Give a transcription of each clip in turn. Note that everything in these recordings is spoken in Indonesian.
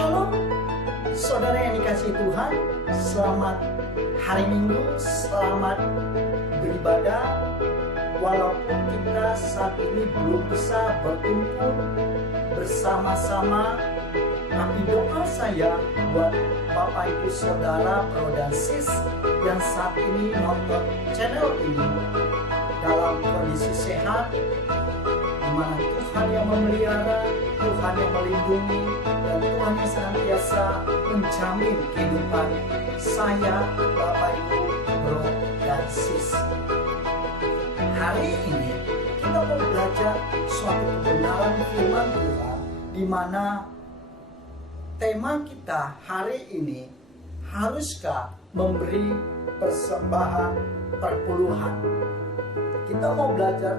Shalom, saudara yang dikasihi Tuhan. Selamat hari Minggu, selamat beribadah. Walaupun kita saat ini belum bisa berkumpul bersama-sama, tapi doa saya buat Bapak Ibu Saudara, Bro dan Sis yang saat ini nonton channel ini dalam kondisi sehat, di mana Tuhan yang memelihara, Tuhan yang melindungi, dan Tuhan yang senantiasa menjamin kehidupan saya, Bapak Ibu, Bro dan Sis. Hari ini kita mau belajar suatu kebenaran firman Tuhan, di mana tema kita hari ini, haruskah memberi persembahan perpuluhan? Kita mau belajar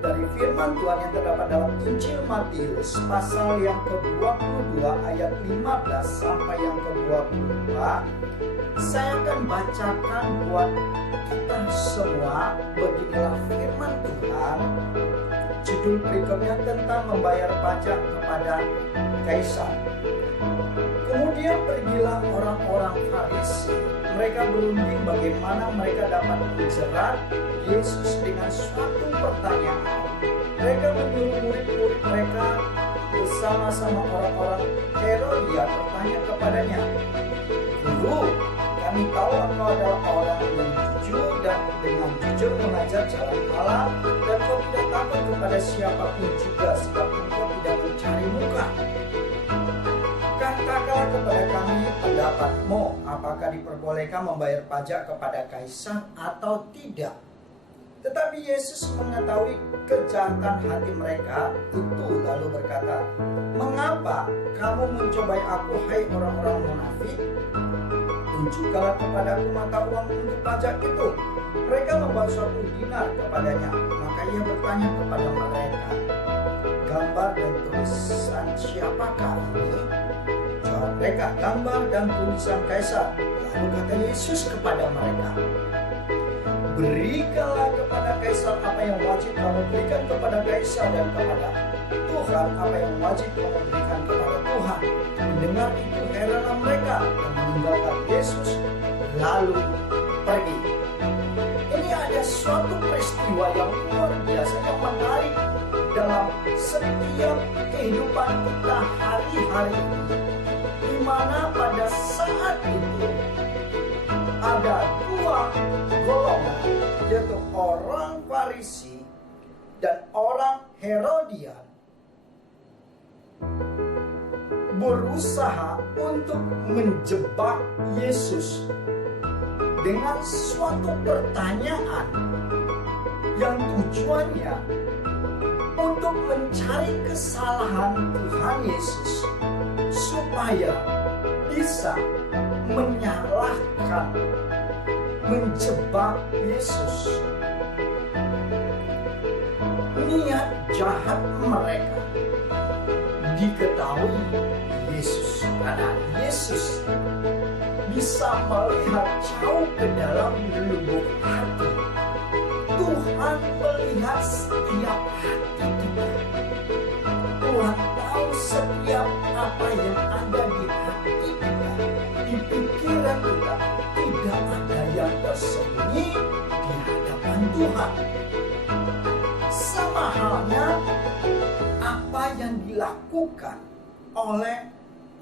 dari firman Tuhan yang terdapat dalam Injil Matius pasal yang ke-22 ayat 15 sampai yang ke-22. Saya akan bacakan buat kita semua. Beginilah firman Tuhan. Judul berikutnya tentang membayar pajak kepada kaisar. Kemudian pergilah orang-orang Farisi. Mereka berunding bagaimana mereka dapat menjerat Yesus dengan suatu pertanyaan. Mereka menyuruh murid-murid mereka bersama-sama orang-orang Herodias bertanya kepadanya, "Guru, kami tahu engkau adalah orang yang jujur dan dengan jujur mengajar jalan Allah, dan kau tidak takut kepada siapapun juga, sebab engkau tidak mencari muka. Katakanlah kepada kami pendapatmu, apakah diperbolehkan membayar pajak kepada kaisar atau tidak?" Tetapi Yesus mengetahui kejahatan hati mereka itu, lalu berkata, "Mengapa kamu mencobai aku, hai orang-orang munafik? Tunjukkanlah kepadaku mata uang untuk pajak itu." Mereka membawa suatu dinar kepadanya. Maka ia bertanya kepada mereka, "Gambar dan tulisan siapakah ini?" Jawab mereka, "Gambar dan tulisan kaisar." Lalu kata Yesus kepada mereka, "Berikanlah kepada kaisar apa yang wajib kamu berikan kepada kaisar, dan kepada Tuhan apa yang wajib kamu berikan kepada Tuhan." Mendengar itu heranlah mereka dan meninggalkan Yesus lalu pergi. Ini ada suatu peristiwa yang luar biasa, yang menarik dalam setiap kehidupan kita hari-hari ini, di mana pada saat itu ada dua golongan, yaitu orang Farisi dan orang Herodian, berusaha untuk menjebak Yesus dengan suatu pertanyaan yang tujuannya untuk mencari kesalahan Tuhan Yesus, supaya bisa menyalahkan, menjebak Yesus. Niat jahat mereka diketahui Yesus, karena Yesus bisa melihat jauh ke dalam lubuk hati. Tuhan melihat setiap hati kita. Tuhan tahu setiap apa yang ada di hati kita, di pikiran kita. Tidak ada yang tersembunyi di hadapan Tuhan. Sama halnya apa yang dilakukan oleh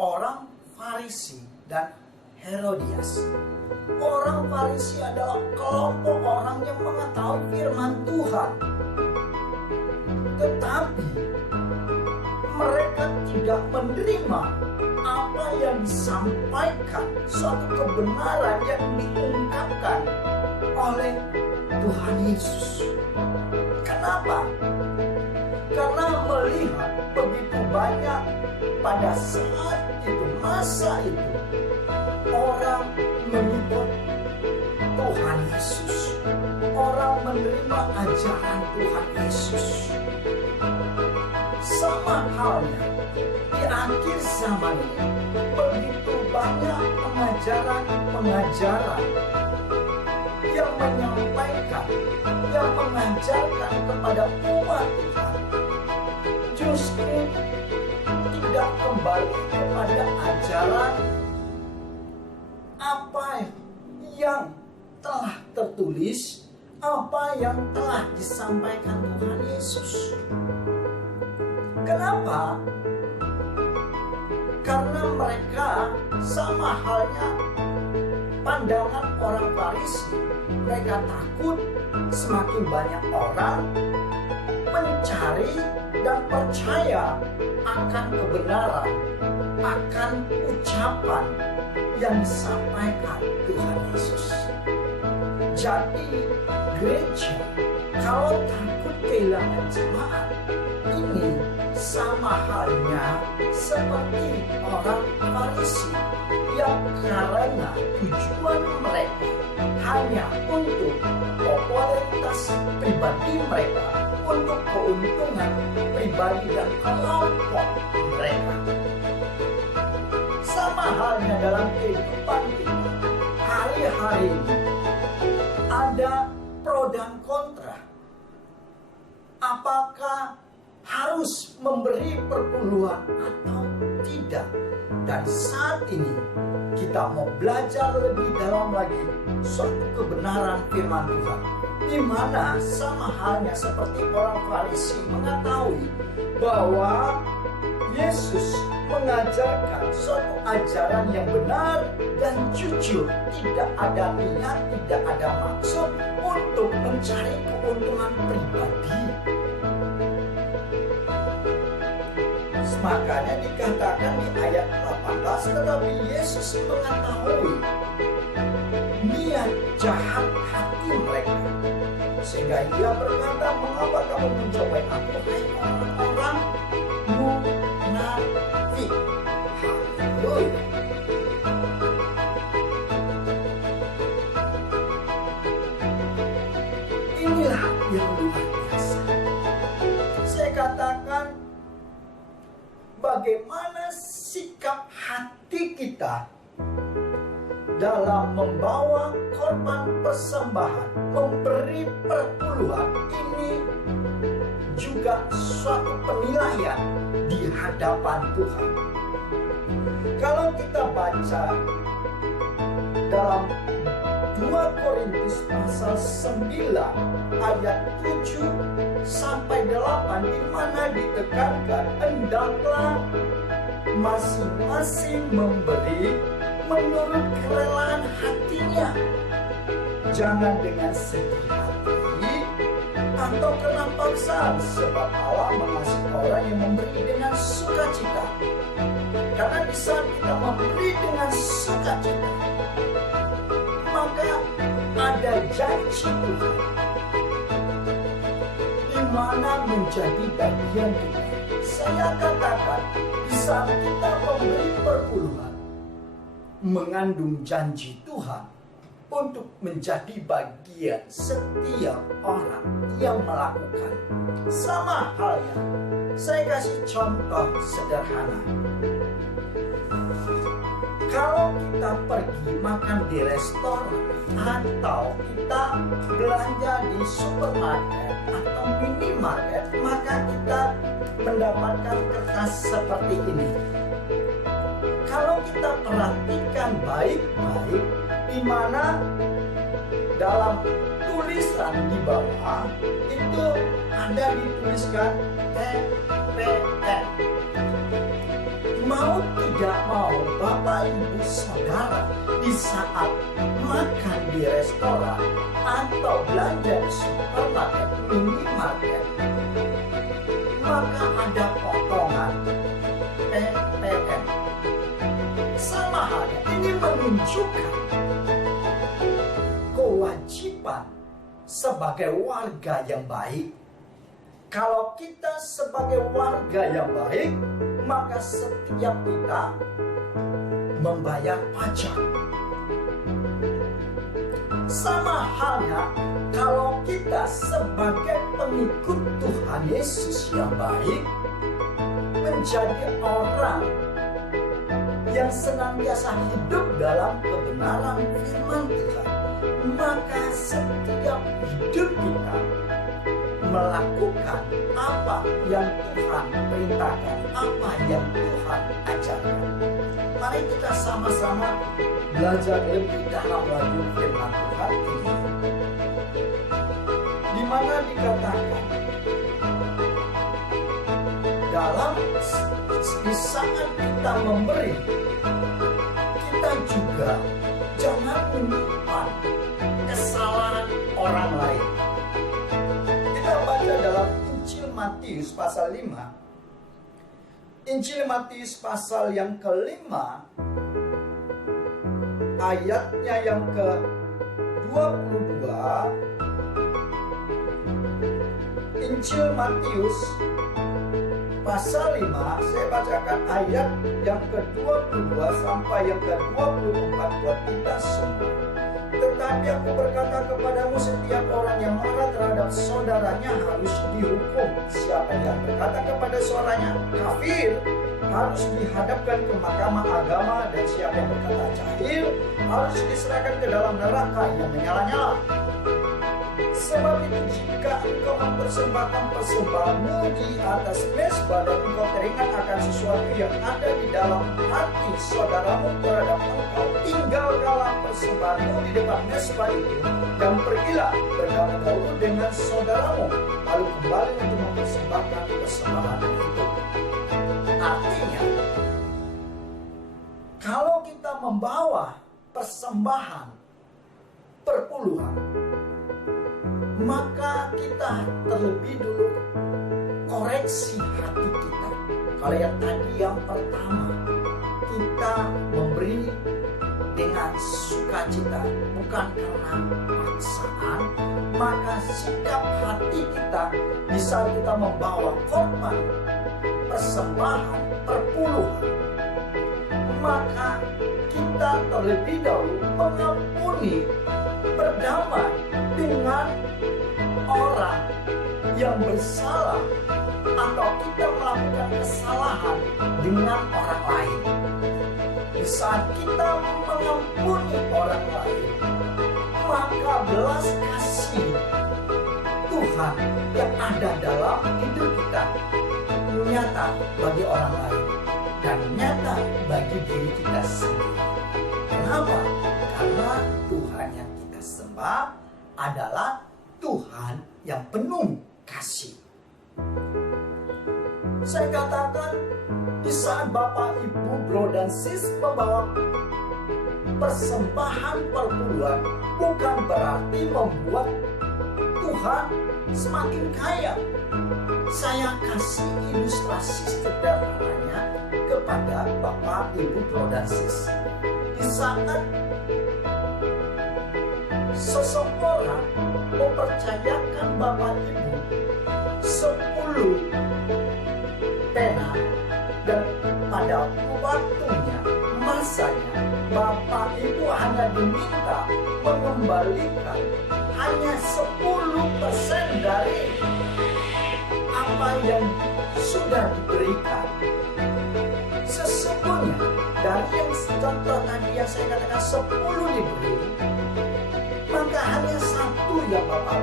orang Farisi dan Herodias. Orang Farisi adalah kelompok orang yang mengetahui firman Tuhan, tetapi mereka tidak menerima apa yang disampaikan, suatu kebenaran yang diungkapkan oleh Tuhan Yesus. Kenapa? Karena melihat begitu banyak pada saat itu, masa itu, orang mengikut Tuhan Yesus, orang menerima ajaran Tuhan Yesus. Sama halnya di akhir zaman ini, begitu banyak pengajaran yang menyampaikan, yang mengajarkan kepada umat Tuhan, justru tidak kembali kepada ajaran apa yang telah tertulis, apa yang telah disampaikan Tuhan Yesus. Kenapa? Karena mereka sama halnya pandangan orang Farisi. Mereka takut semakin banyak orang mencari dan percaya akan kebenaran, akan ucapan yang disampaikan Tuhan Yesus. Jadi gereja kalau takut kehilangan jemaat, ini sama halnya seperti orang Farisi yang karena tujuan mereka hanya untuk popularitas pribadi mereka, untuk keuntungan pribadi dan kelompok mereka. Sama halnya dalam kehidupan kita hari-hari ini, ada pro dan kontra. Apakah harus memberi perpuluhan atau tidak? Dan saat ini kita mau belajar lebih dalam lagi suatu kebenaran firman Tuhan, di mana sama halnya seperti orang Farisi mengetahui bahwa Yesus mengajarkan suatu ajaran yang benar dan jujur, tidak ada niat, tidak ada maksud untuk mencari keuntungan pribadi. Makanya dikatakan di ayat 18, tetapi Yesus mengetahui niat jahat hati mereka, sehingga ia berkata, mengapa kamu mencobai aku, hai orang-orang munafik. Haleluya. Inilah yang luar biasa. Saya katakan, bagaimana sikap hati kita dalam membawa korban persembahan, memberi perpuluhan, ini juga suatu penilaian di hadapan Tuhan. Kalau kita baca dalam 2 Korintus pasal 9 ayat 7 sampai 8, di mana ditekankan hendaklah masing-masing memberi menurut kerelaan hatinya, jangan dengan sedih hati atau kena paksaan, sebab Allah mengasihi orang yang memberi dengan sukacita. Karena di saat kita memberi dengan sukacita, maka ada janji Tuhan di mana menjadi bagian kita. Saya katakan, di saat kita memberi perpuluhan, mengandung janji Tuhan untuk menjadi bagian setiap orang yang melakukan. Sama halnya, saya kasih contoh sederhana. Kalau kita pergi makan di restoran atau kita belanja di supermarket atau minimarket, maka kita mendapatkan kertas seperti ini. Kalau kita perhatikan baik-baik, di mana dalam tulisan di bawah itu ada dituliskan TPN. Mau tidak mau, Bapak Ibu Saudara, di saat makan di restoran atau belanja di supermarket, minimarket, maka ada potongan PPN. Sama halnya, ini menunjukkan kewajiban sebagai warga yang baik. Kalau kita sebagai warga yang baik, maka setiap kita membayar pajak. Sama halnya kalau kita sebagai pengikut Tuhan Yesus yang baik, menjadi orang yang senantiasa hidup dalam kebenaran firman Tuhan, maka setiap hidup kita melakukan apa yang Tuhan perintahkan, apa yang Tuhan ajarkan. Mari kita sama-sama belajar lebih dalam lagi firman Tuhan ini, di mana dikatakan dalam di saat kita memberi, kita juga jangan menyimpan kesalahan orang lain. Kita baca dalam Injil Matius pasal 5. Injil Matius pasal yang kelima, ayatnya yang ke-22. Injil Matius pasal 5, saya bacakan ayat yang ke-22 sampai yang ke-24 buat kita semua. Tetapi aku berkata kepadamu, setiap orang yang marah terhadap saudaranya harus dihukum. Siapa yang berkata kepada saudaranya kafir harus dihadapkan ke mahkamah agama, dan siapa yang berkata jahil harus diserahkan ke dalam neraka yang menyala-nyala. Sebab itu jika engkau mempersembahkan persembahanmu di atas mezbah dan engkau teringat akan sesuatu yang ada di dalam hati saudaramu terhadap engkau, tinggalkanlah persembahanmu di depan mezbah itu dan pergilah berdamai dahulu dengan saudaramu, lalu kembali untuk mempersembahkan persembahan itu. Artinya, kalau kita membawa persembahan perpuluhan, maka kita terlebih dulu koreksi hati kita. Kalau yang tadi yang pertama, kita memberi dengan sukacita, bukan karena paksaan, maka sikap hati kita di saat kita membawa korban persembahan perpuluhan, maka kita terlebih dahulu mengampuni, berdamai dengan orang yang bersalah, atau kita melakukan kesalahan dengan orang lain. Di saat kita mengampuni orang lain, maka belas kasih Tuhan yang ada dalam hidup kita nyata bagi orang lain dan nyata bagi diri kita sendiri. Kenapa? Karena Tuhan yang kita sembah adalah Tuhan yang penuh kasih. Saya katakan, di saat Bapak, Ibu, Bro, dan Sis membawa persembahan perpuluhan, bukan berarti membuat Tuhan semakin kaya. Saya kasih ilustrasi sederhananya kepada Bapak, Ibu, Bro, dan Sis. Di saat seseorang mempercayakan Bapak Ibu 10 pena, dan pada waktunya, masanya, Bapak Ibu hanya diminta mengembalikan hanya 10% dari apa yang sudah diberikan. Sesungguhnya dari yang contoh tadi yang saya katakan 10 diberi, maka hanya 1 yang Bapak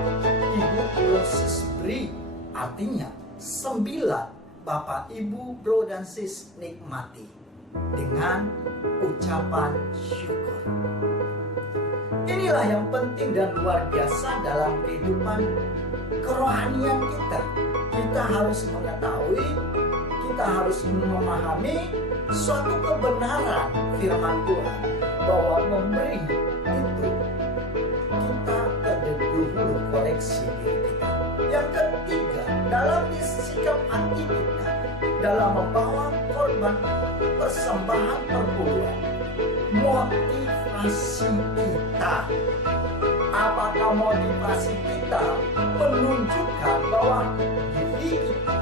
Ibu belum sis beri. Artinya 9 Bapak Ibu Bro dan Sis nikmati dengan ucapan syukur. Inilah yang penting dan luar biasa dalam kehidupan kerohanian kita. Kita harus mengetahui, kita harus memahami suatu kebenaran firman Tuhan, bahwa memberi itu kita terlebih dahulu koreksi diri kita. Yang ketiga, dalam sikap hati kita dalam membawa korban persembahan perpuluhan, motivasi kita. Apakah motivasi kita menunjukkan bahwa diri kita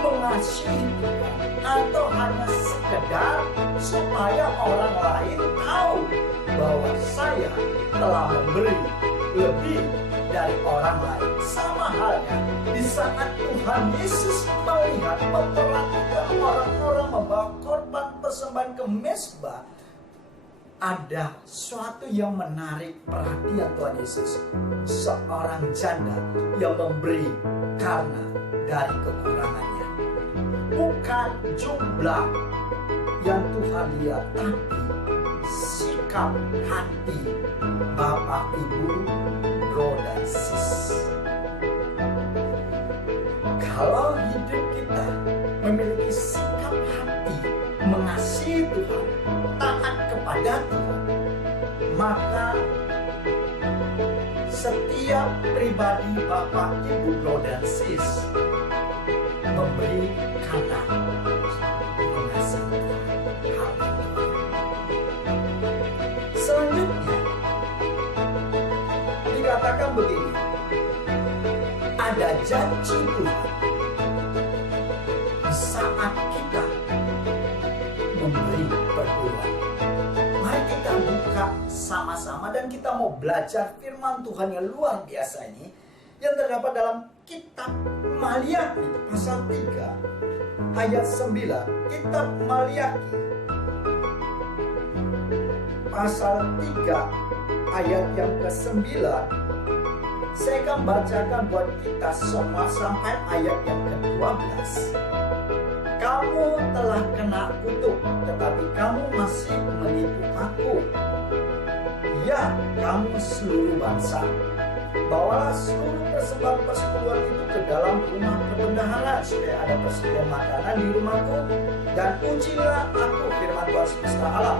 mengasihi Tuhan, atau hanya sekedar supaya orang lain tahu bahwa saya telah memberi lebih dari orang lain? Sama halnya di saat Tuhan Yesus melihat, memperhatikan orang-orang membawa korban persembahan ke mezbah, ada suatu yang menarik perhatian Tuhan Yesus. Seorang janda yang memberi karena dari kekurangannya. Bukan jumlah yang Tuhan lihat, tapi sikap hati Bapak, Ibu, bro dan sis. Kalau hidup kita memiliki sikap hati mengasihi Tuhan, taat kepada Tuhan, maka setiap pribadi Bapak, Ibu, bro dan sis memberi karena mengasihi Tuhan. Selanjutnya dikatakan begini, ada janji Tuhan di saat kita memberi perpuluhan. Mari kita buka sama-sama dan kita mau belajar firman Tuhan yang luar biasa ini yang terdapat dalam kitab Maliaki pasal 3 ayat 9. Kitab Maliaki pasal 3 ayat yang ke-9. Saya akan bacakan buat kita semua sampai ayat yang ke-12. Kamu telah kena kutuk, tetapi kamu masih menipu aku. Ya, kamu seluruh bangsa, bawalah seluruh persembahan persepuluhan itu ke dalam rumah perbendaharaan, supaya ada persediaan makanan di rumahku, dan ujilah aku, firman Tuhan semesta alam.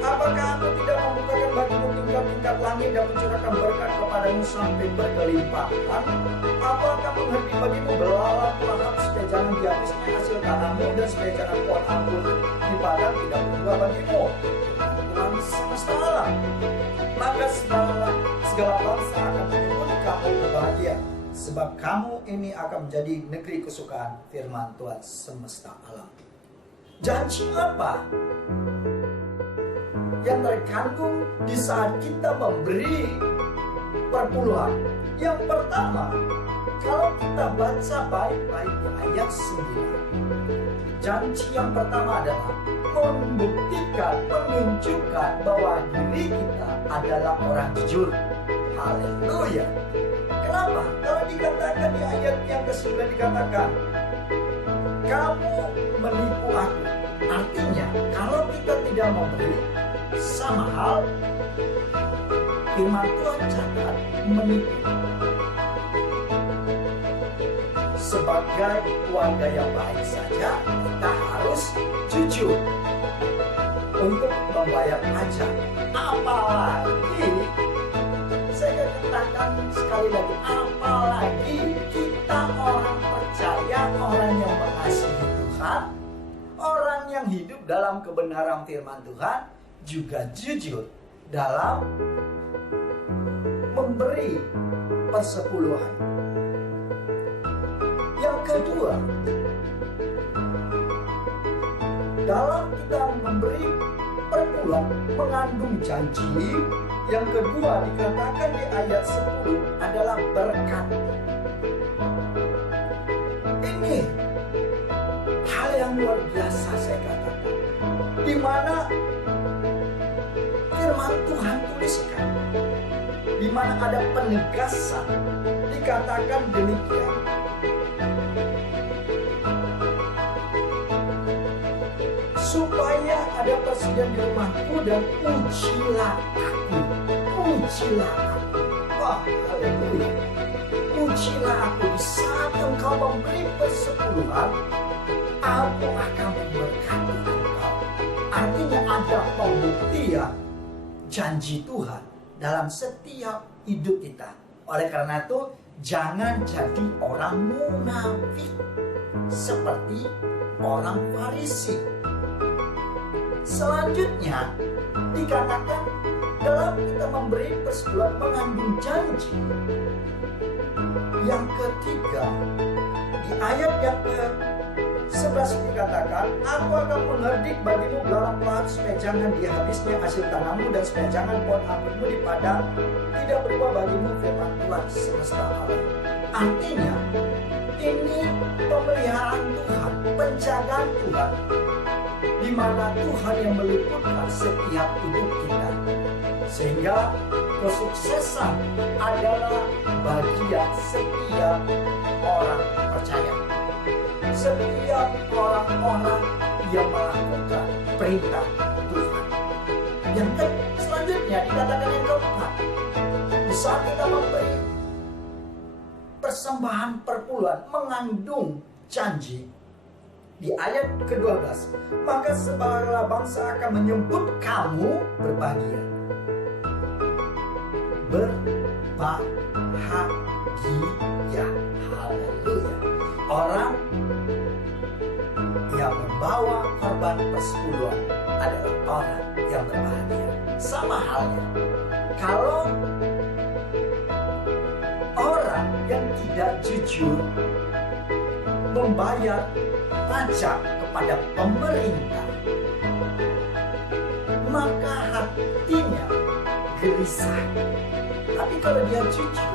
Apakah aku tidak membukakan bagimu tingkat-tingkat langit dan mencurahkan berkat kepadamu sampai berkelimpahan? Apakah menghenti bagimu belalang lahap supaya jangan dihabisnya hasil tanahmu, dan supaya jangan pohon anggur di padang tidak berbuah bagimu? Tuhan semesta alam. Maka segala bangsa akan menyebut kamu berbahagia, sebab kamu ini akan menjadi negeri kesukaan, firman Tuhan semesta alam. Janji apa yang terkandung di saat kita memberi perpuluhan? Yang pertama, kalau kita baca baik-baik di ayat 9, janji yang pertama adalah membuktikan, menunjukkan bahwa diri kita adalah orang jujur. Haleluya. Kenapa? Kalau dikatakan di ayat yang ke-9 dikatakan, kamu menipu aku. Artinya, kalau kita tidak memberi, sama hal firman Tuhan catat menipu. Sebagai warga yang baik saja, kita harus jujur untuk membayar pajak. Apalagi, saya katakan sekali lagi, apalagi kita orang percaya, orang yang mengasihi Tuhan, orang yang hidup dalam kebenaran firman Tuhan, juga jujur dalam memberi persepuluhan. Yang kedua, dalam kita memberi perpuluhan mengandung janji. Yang kedua dikatakan di ayat 10 adalah berkat. Ini hal yang luar biasa saya katakan, di mana firman Tuhan tuliskan, di mana ada penegasan, dikatakan demikian. Supaya ada persediaan di rumahku, dan ujilah aku. Ujilah aku. Wah, haleluya. Ujilah aku. Di saat engkau memberi persepuluhan, aku akan memberkati engkau. Artinya ada pembuktian janji Tuhan dalam setiap hidup kita. Oleh karena itu, jangan jadi orang munafik seperti orang Farisi. Selanjutnya dikatakan dalam kita memberi persepuluhan mengandung janji. Yang ketiga, di ayat yang ke-11 dikatakan, aku akan mengherdik bagimu belalang lahat supaya jangan dihabisnya hasil tanahmu, dan supaya jangan pohon anggurmu di padang tidak berbuah bagimu, firman Tuhan semesta alam. Artinya, ini pemeliharaan Tuhan, penjagaan Tuhan, di mana Tuhan yang meliputkan setiap hidup kita, sehingga kesuksesan adalah bagian setiap orang percaya. Setiap orang-orang yang melakukan perintah Tuhan. Selanjutnya dikatakan yang keempat, di saat kita memberi persembahan perpuluhan mengandung janji. Di ayat ke-12, maka segala bangsa akan menyebut kamu berbahagia. Berbahagia. Haleluya. Orang yang membawa korban persepuluhan adalah orang yang berbahagia. Sama halnya, kalau orang yang tidak jujur membayar pajak kepada pemerintah, maka hatinya gelisah. Tapi kalau dia jujur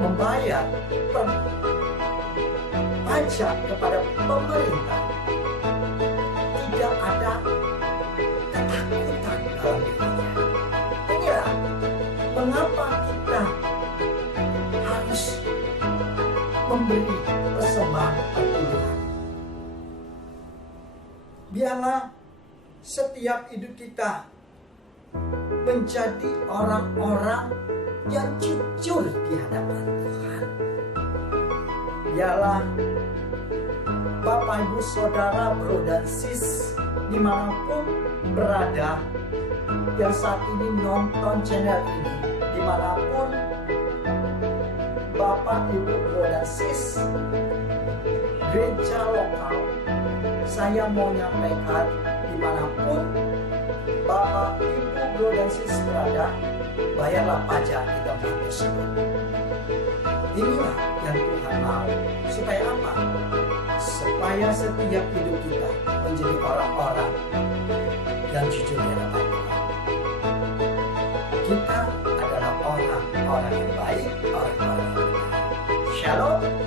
membayar pajak kepada pemerintah, tidak ada ketakutan dalam dirinya. Inilah mengapa kita harus memberi persembahan perpuluhan. Biarlah setiap hidup kita menjadi orang-orang yang jujur di hadapan Tuhan. Biarlah Bapak, Ibu, Saudara, Bro, dan Sis dimanapun berada yang saat ini nonton channel ini, dimanapun Bapak, Ibu, Bro, dan Sis gereja lokal, saya mau nyampaikan dimanapun Bapak, Ibu, Bro, dan Sis berada, bayarlah pajak di tempat tersebut. Inilah yang Tuhan mau. Supaya apa? Supaya setiap hidup kita menjadi orang-orang yang jujur di hadapan Tuhan. Kita adalah orang-orang yang baik, orang-orang yang benar. Shalom.